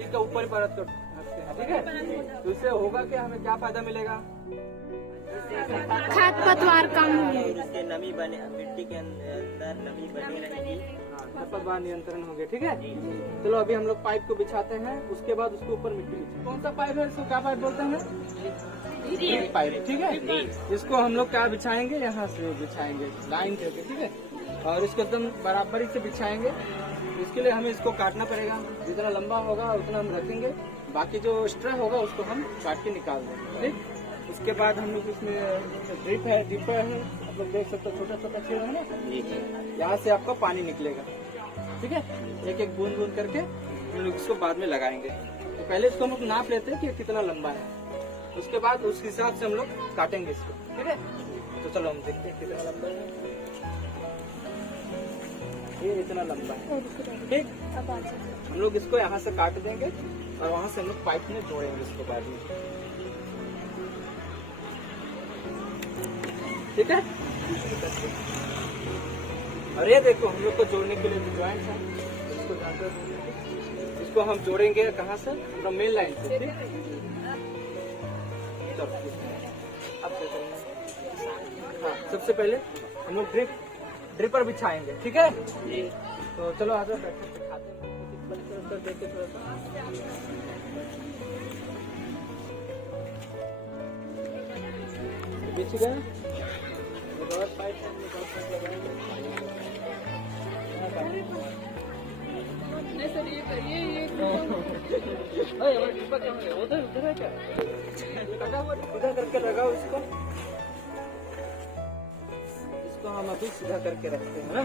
इसका ऊपर ही परत कर रखते हैं, ठीक है। तो इससे होगा कि हमें क्या फायदा मिलेगा? खाद पतवार कम होंगे, इससे नमी बने, मिट्टी के अंदर नमी बनी रहेगी। खरपतवार नियंत्रण हो गया, ठीक है। चलो अभी हम लोग पाइप को बिछाते हैं, उसके बाद उसके ऊपर मिट्टी बिछाते हैं। कौन सा पाइप है, इसको क्या पाइप बोलते हैं? ड्रिप पाइप, ठीक है। इसको हम लोग क्या बिछाएंगे, यहाँ से बिछाएंगे लाइन करके, ठीक है। और इसको एकदम बराबरी से बिछाएंगे। इसके लिए हमें इसको काटना पड़ेगा, जितना लंबा होगा उतना हम रखेंगे, बाकी जो एक्स्ट्रा होगा उसको हम काट के निकाल देंगे, ठीक। उसके बाद हम लोग इसमें ड्रिप है, डिपर है, आप लोग देख सकते हो, छोटा छोटा छेद है ना, यहाँ से आपका पानी निकलेगा, ठीक है। एक एक बूंद बूंद करके हम लोग इसको बाद में लगाएंगे। तो पहले इसको हम लोग नाप लेते हैं कि कितना लंबा है, उसके बाद उस हिसाब से हम लोग काटेंगे इसको, ठीक है। तो चलो हम देखते हैं कितना लंबा है। ये इतना लंबा है, ठीक। हम लोग इसको यहाँ से काट देंगे और वहाँ से हम लोग पाइप में जोड़ेंगे इसको बाद में, ठीक है। और ये देखो हम लोग को जोड़ने के लिए ज्वाइंट है, इसको जानते हो, इसको हम जोड़ेंगे कहाँ से, पूरा मेन लाइन से, ठीक। अब हाँ, सबसे पहले हम लोग ड्रिपर बिछाएंगे, ठीक है। तो चलो आगे दिखाते हैं, देखते थोड़ा सा। बिछ गया, और पाइप लगाएंगे। नहीं सर, ये उधर उधर है क्या? सीधा करके लगाओ इसको हम अभी सीधा करके रखते हैं ना।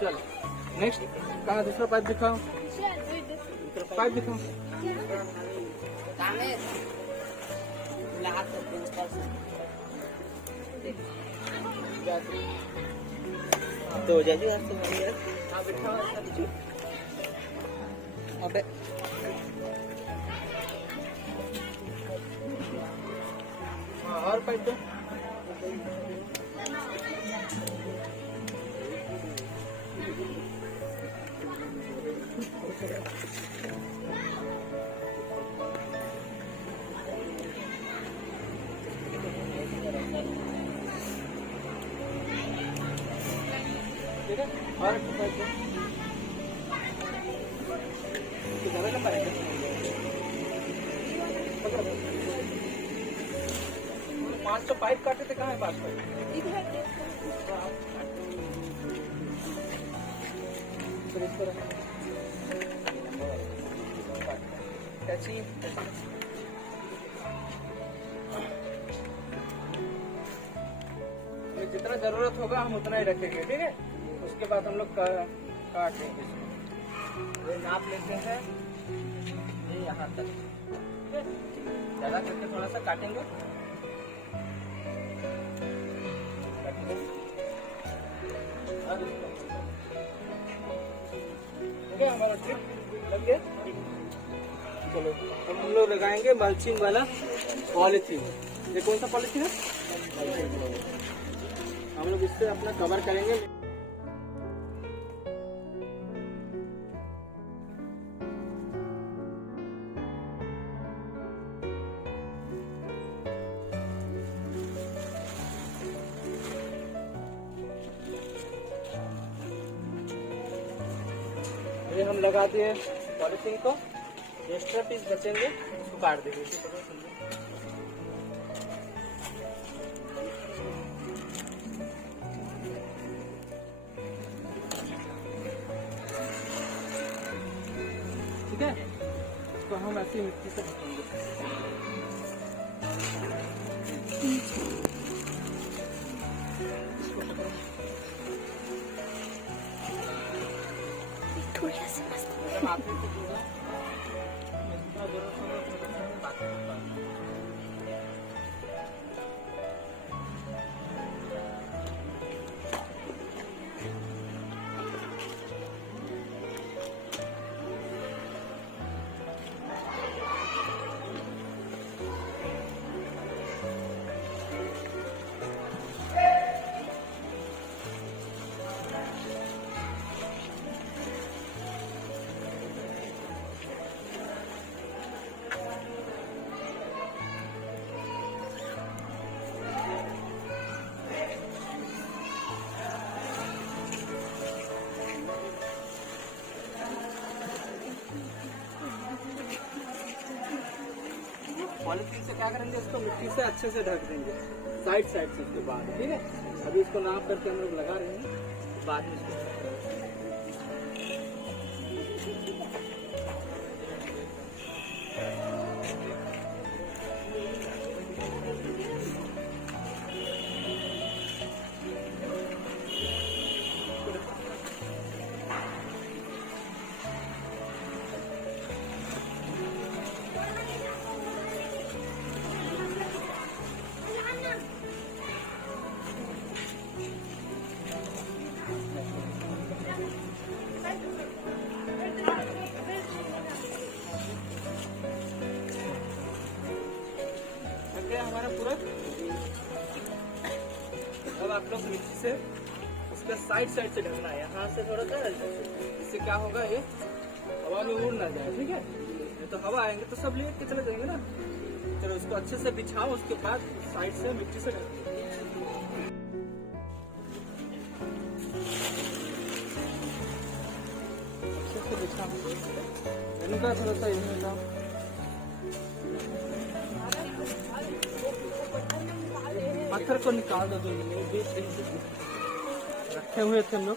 चलो नेक्स्ट, कहाँ दूसरा पाइप दिखाओ, पाइप दिखाओ। तो जैसे अबे और पाइप दो। और ज़्यादा लंबा है, 500 पाइप काटे थे, कहाँ है 5 पाइप? जितना जरूरत होगा हम उतना ही रखेंगे, ठीक है। उसके बाद हम लोग काट देंगे इसको। ये नाप लेते हैं, ये यहाँ तक, ठीक है। ज्यादा करके थोड़ा सा काटेंगे, ठीक है। हमारा ट्रिप लग गया। चलो अब हम लोग लगाएंगे मल्चिंग वाला पॉलीथीन। ये कौन सा पॉलीथीन है? हम लोग इससे अपना कवर करेंगे। ये हम लगा दिए पॉलीथीन को, एक्स्ट्रा पीस बचेंगे उसको काट देंगे। ठीक है, इसको हम ऐसी मिट्टी से ढकेंगे। थोड़ा सा पॉलिथीन से क्या करेंगे, इसको मिट्टी से अच्छे से ढक देंगे साइड से उसके बाद, ठीक है। अभी इसको नाप करके हम लोग लगा रहे हैं, बाद में इसको हमारा पूरा। अब आप लोग मिट्टी से उसका साइड से ढकना है, यहाँ से थोड़ा सा, इससे क्या होगा, ये हवा में उड़ ना जाए, ठीक है। नहीं तो हवा आएंगे तो सब लेट के चले जाएंगे ना। चलो इसको अच्छे से बिछाओ, उसके बाद साइड से मिट्टी से ढक दो। अच्छे से बिछाओ, इनका थोड़ा सा यही बताओ। पत्थर को निकाल दो, रखे हुए थे हम लोग।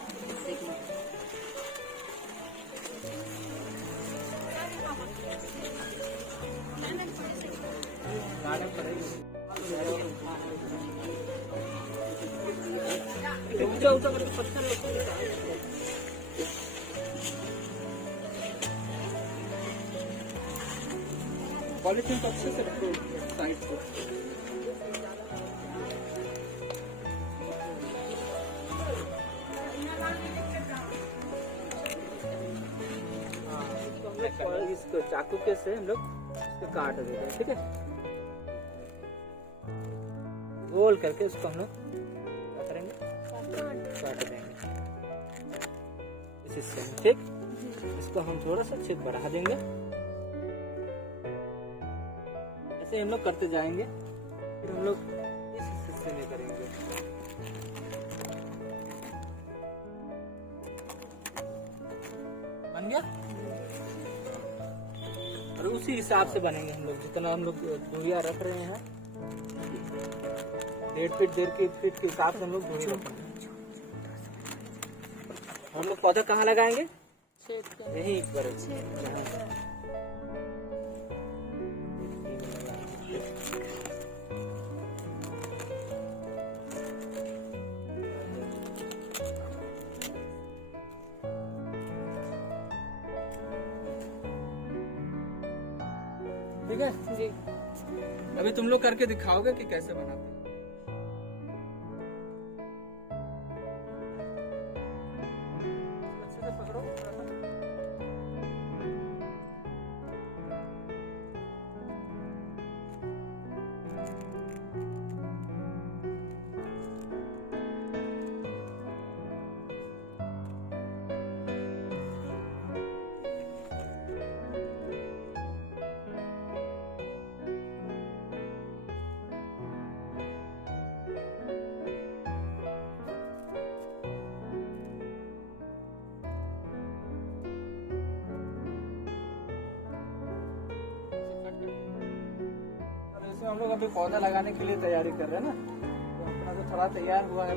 ऊंचा ऊंचा करके पत्थर पॉलिथीन को अच्छे से रखो साइड से। इसको चाकू के से हम लोग इसको काट देते हैं, ठीक है। गोल करके उसको हम लोग क्या करेंगे, काट देंगे इस हिस्से में, ठीक। इसको हम थोड़ा सा छेद बढ़ा देंगे, ऐसे हम लोग करते जाएंगे। फिर हम लोग इस हिस्से में करेंगे। बन गया। और उसी हिसाब से बनेंगे हम लोग, जितना हम लोग दूरियां रख रहे हैं, 1.5 फीट 1.5 फीट के हिसाब से हम लोग दूरी रख रहे हैं। हम लोग पौधा कहाँ लगाएंगे, यही पर। ठीक है जी। अभी तुम लोग करके दिखाओगे कि कैसे बनाते हैं। अच्छे से पकड़ो थोड़ा सा। हम लोग अभी पौधा लगाने के लिए तैयारी कर रहे हैं ना, तो अपना जो थोड़ा तैयार हुआ है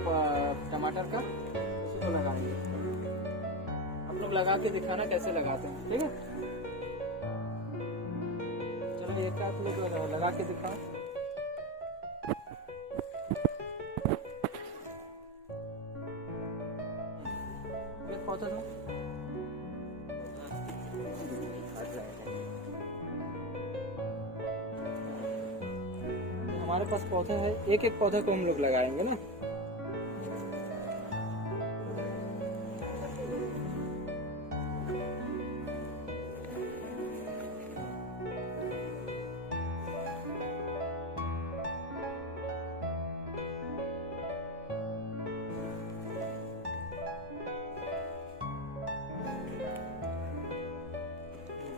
टमाटर का, उसी को लगाएंगे। आप लोग लगा के दिखाना कैसे लगाते हैं, ठीक है। चलो एक आप लोग लगा के दिखाओ। एक पौधा दो। हमारे पास पौधा है, एक एक पौधा को हम लोग लगाएंगे ना।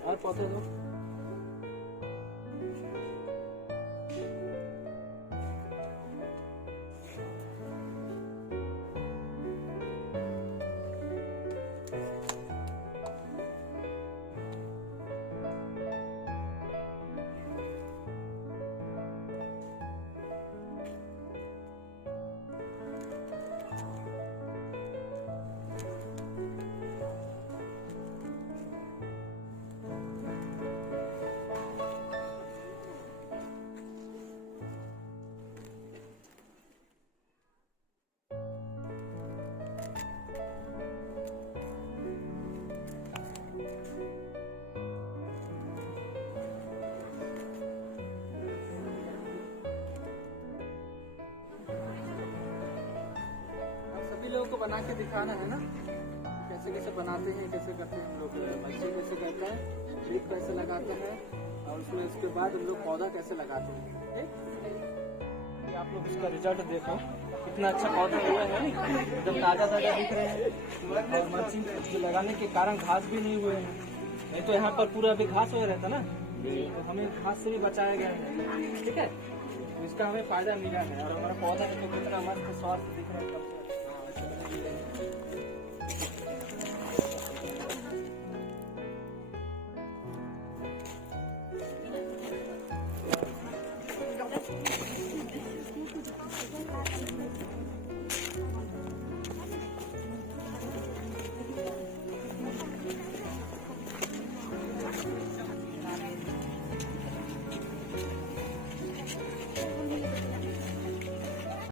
और पौधे दो। बना के दिखाना है ना, कैसे कैसे बनाते हैं, कैसे करते हैं हम लोग, मल्चिंग कैसे करते हैं, ड्रिप कैसे लगाते हैं, और उसमें इसके बाद हम लोग पौधा कैसे लगाते हैं। ठीक, ये आप लोग इसका रिजल्ट देखो, कितना अच्छा पौधा हुआ है, एकदम ताजा ताजा दिख रहे हैं। और मल्चिंग लगाने के कारण घास भी नहीं हुए हैं, नहीं तो यहाँ पर पूरा अभी घास हो रहता ना, तो हमें घास से भी बचाया गया है। ठीक है, इसका हमें फायदा मिला है। और हमारा पौधा देखो कितना मस्त स्वास्थ्य दिख रहा है।